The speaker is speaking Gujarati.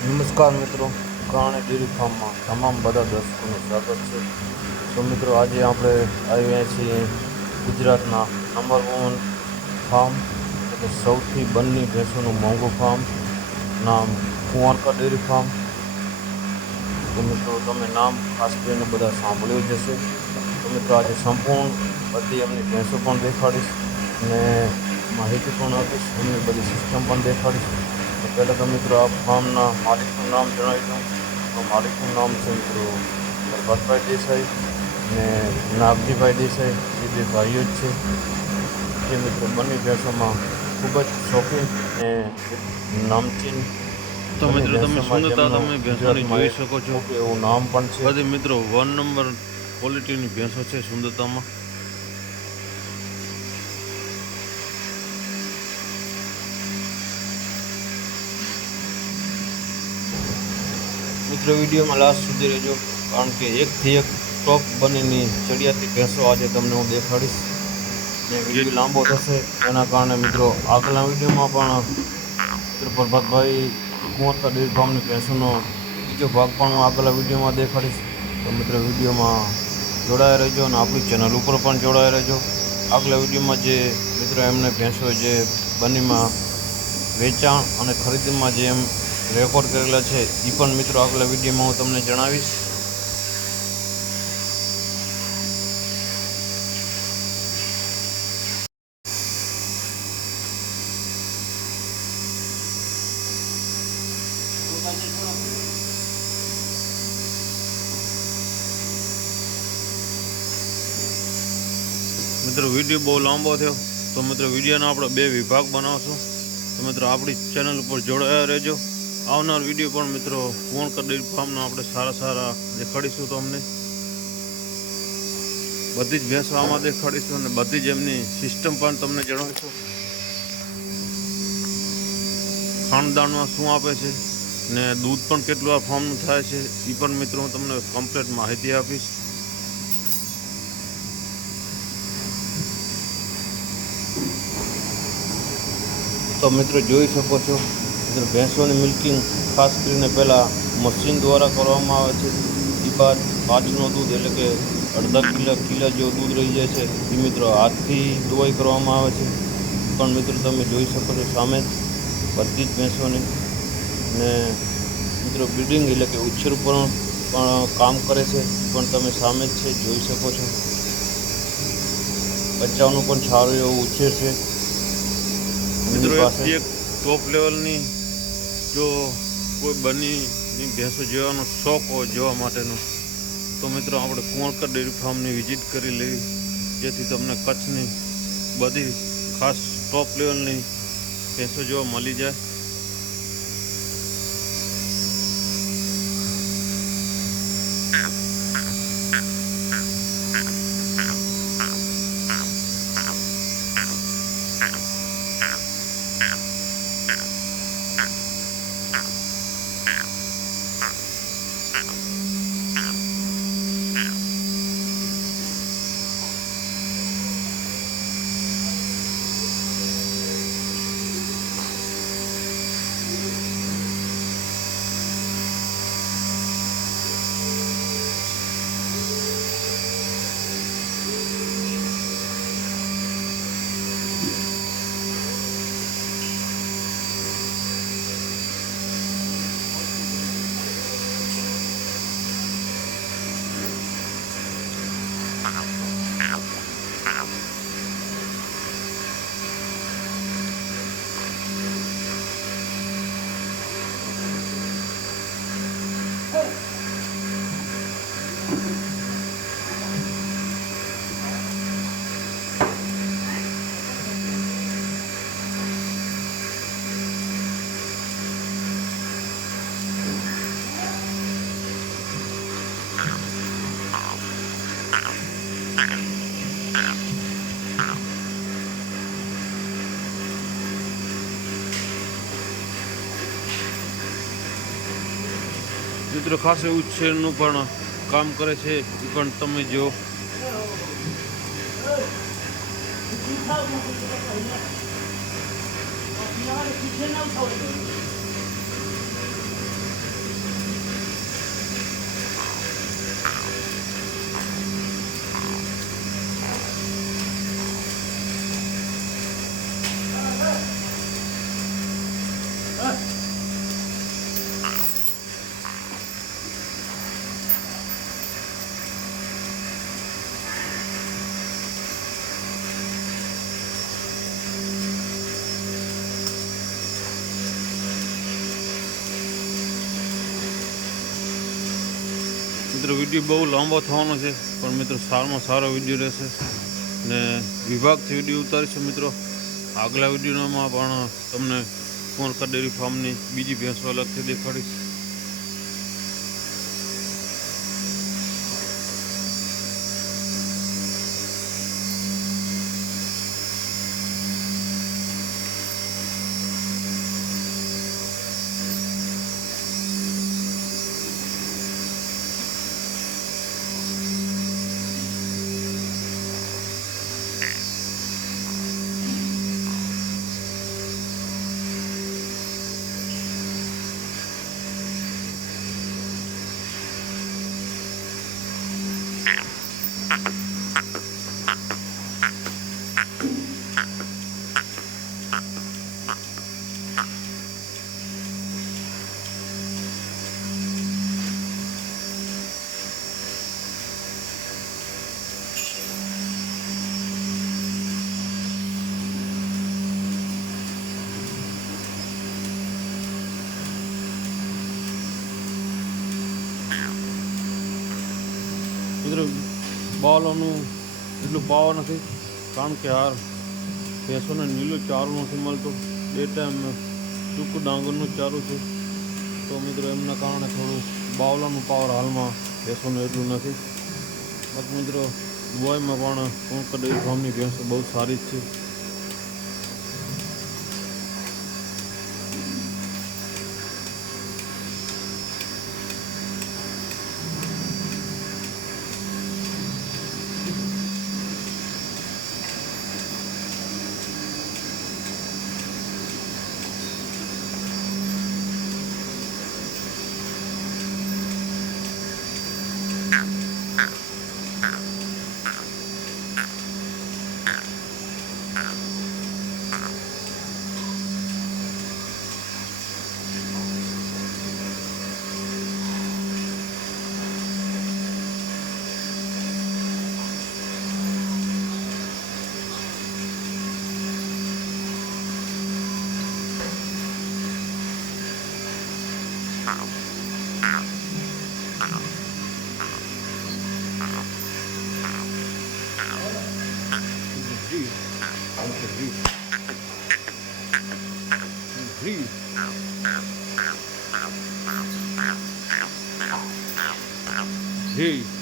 નમસ્કાર મિત્રો, પ્રાણી ડેરી ફાર્મમાં તમામ બધા દર્શકોનું સ્વાગત છે. તો મિત્રો આજે આપણે આવ્યા છીએ ગુજરાતના નંબર 1 ફાર્મ એટલે કે સૌથી બંને ભેંસોનું મોંઘું ફાર્મ, નામ કુંવારકા ડેરી ફાર્મ. તો મિત્રો તમે નામ ખાસ કરીને બધા સાંભળ્યું જ હશે. તો મિત્રો આજે સંપૂર્ણ બધી એમની ભેંસો પણ દેખાડીશ અને માહિતી પણ આપીશ, એમની બધી સિસ્ટમ પણ દેખાડીશ. તો પહેલાં તો મિત્રો આ ફાર્મના માલિકનું નામ જણાવી દઉં. તો માલિકનું નામ છે મિત્રો પ્રભાતભાઈ દેસાઈ અને નાગજીભાઈ દેસાઈ, જે બે ભાઈઓ જ છે. જે મિત્રો બંને ભેંસોમાં ખૂબ જ શોખીન અને એક નામચીન તો મિત્રો તમે સુંદરતા તમે ભેંસોની જોઈ શકો છો. એવું નામ પણ છે. બધી મિત્રો 1 નંબર ક્વોલિટીની ભેંસો છે સુંદરતામાં. મિત્રો વિડીયોમાં લાસ્ટ સુધી રહેજો, કારણ કે એકથી એક ટોપ બનીની ચડિયાતી ભેંસો આજે તમને હું દેખાડીશ. ને વિડીયો લાંબો થશે એના કારણે મિત્રો આગલા વિડીયોમાં પણ મિત્રો પ્રભાતભાઈ કુંવારકા ડેરી ફાર્મની ભેંસોનો બીજો ભાગ પણ હું આગલા વિડીયોમાં દેખાડીશ. તો મિત્રો વિડીયોમાં જોડાયા રહેજો અને આપણી ચેનલ ઉપર પણ જોડાયા રહેજો. આગલા વિડીયોમાં જે મિત્રો એમને ભેંસો જે બંનેમાં વેચાણ અને ખરીદીમાં જે એમ રેકોર્ડ કરેલા છે એ પણ મિત્રો આગલા વિડીયોમાં હું તમને જણાવીશ. મિત્રો વિડીયો બહુ લાંબો થયો, તો મિત્રો વિડીયોનો આપણે 2 વિભાગ બનાવશું. તો મિત્રો આપણી ચેનલ ઉપર જોડાયા રહેજો. આવનાર વિડીયો પણ મિત્રો કુંવારકા ડેરી ફાર્મના આપણે સારા દેખાડીશું. તમને બધી જ ભેંસો આમાં દેખાડીશું અને બધી જ એમની સિસ્ટમ પણ તમને જણાવીશું. ખાનદાનમાં શું આપે છે ને દૂધ પણ કેટલું આ ફાર્મનું થાય છે એ પણ મિત્રો હું તમને કમ્પ્લીટ માહિતી આપીશ. તો મિત્રો જોઈ શકો છો, મિત્રો ભેંસોની મિલ્કિંગ ખાસ કરીને પહેલાં મશીન દ્વારા કરવામાં આવે છે. એ બાદ પાછળનું દૂધ એટલે કે અડધા કિલા જેવું દૂધ રહી જાય છે એ મિત્રો હાથથી ધોવાઈ કરવામાં આવે છે. પણ મિત્રો તમે જોઈ શકો છો સામે બધી જ ભેંસોની. ને મિત્રો બ્રીડિંગ એટલે કે ઉછેર પણ કામ કરે છે, પણ તમે સામે જ છે જોઈ શકો છો. બચ્ચાઓનું પણ સારું એવું ઉછેર છે. મિત્રો એક ટોપ લેવલની જો કોઈ બંનેની ભેંસો જોવાનો શોખ હોય જોવા માટેનો, તો મિત્રો આપણે કુંવારકા ડેરી ફાર્મની વિઝિટ કરી લેવી, જેથી તમને કચ્છની બધી ખાસ ટોપ લેવલની ભેંસો જોવા મળી જાય. મિત્રો ખાસ એવું ઉછેરનું પણ કામ કરે છે, એ પણ તમે જો. મિત્રો વિડીયો બહુ લાંબો થવાનો છે, પણ મિત્રો સારામાં સારો વિડીયો રહેશે ને વિભાગથી વિડીયો ઉતારીશું મિત્રો. આગલા વિડીયોમાં પણ તમને કુંવરકા ડેરી ફાર્મની બીજી ભેંસો અલગથી દેખાડીશ. મિત્રો બાવલાનું એટલું પાવર નથી, કારણ કે આ ભેંસોને નીલો ચારો નથી મળતો. બે ટાઈમ સૂકું ડાંગરનું ચારું છે, તો મિત્રો એમના કારણે થોડું બાવલાનું પાવર હાલમાં ભેંસોનું એટલું નથી. બાકી મિત્રો દુબઈમાં પણ કુંવરકા ડેરી ફાર્મની ભેંસો બહુ સારી જ છે. Hey.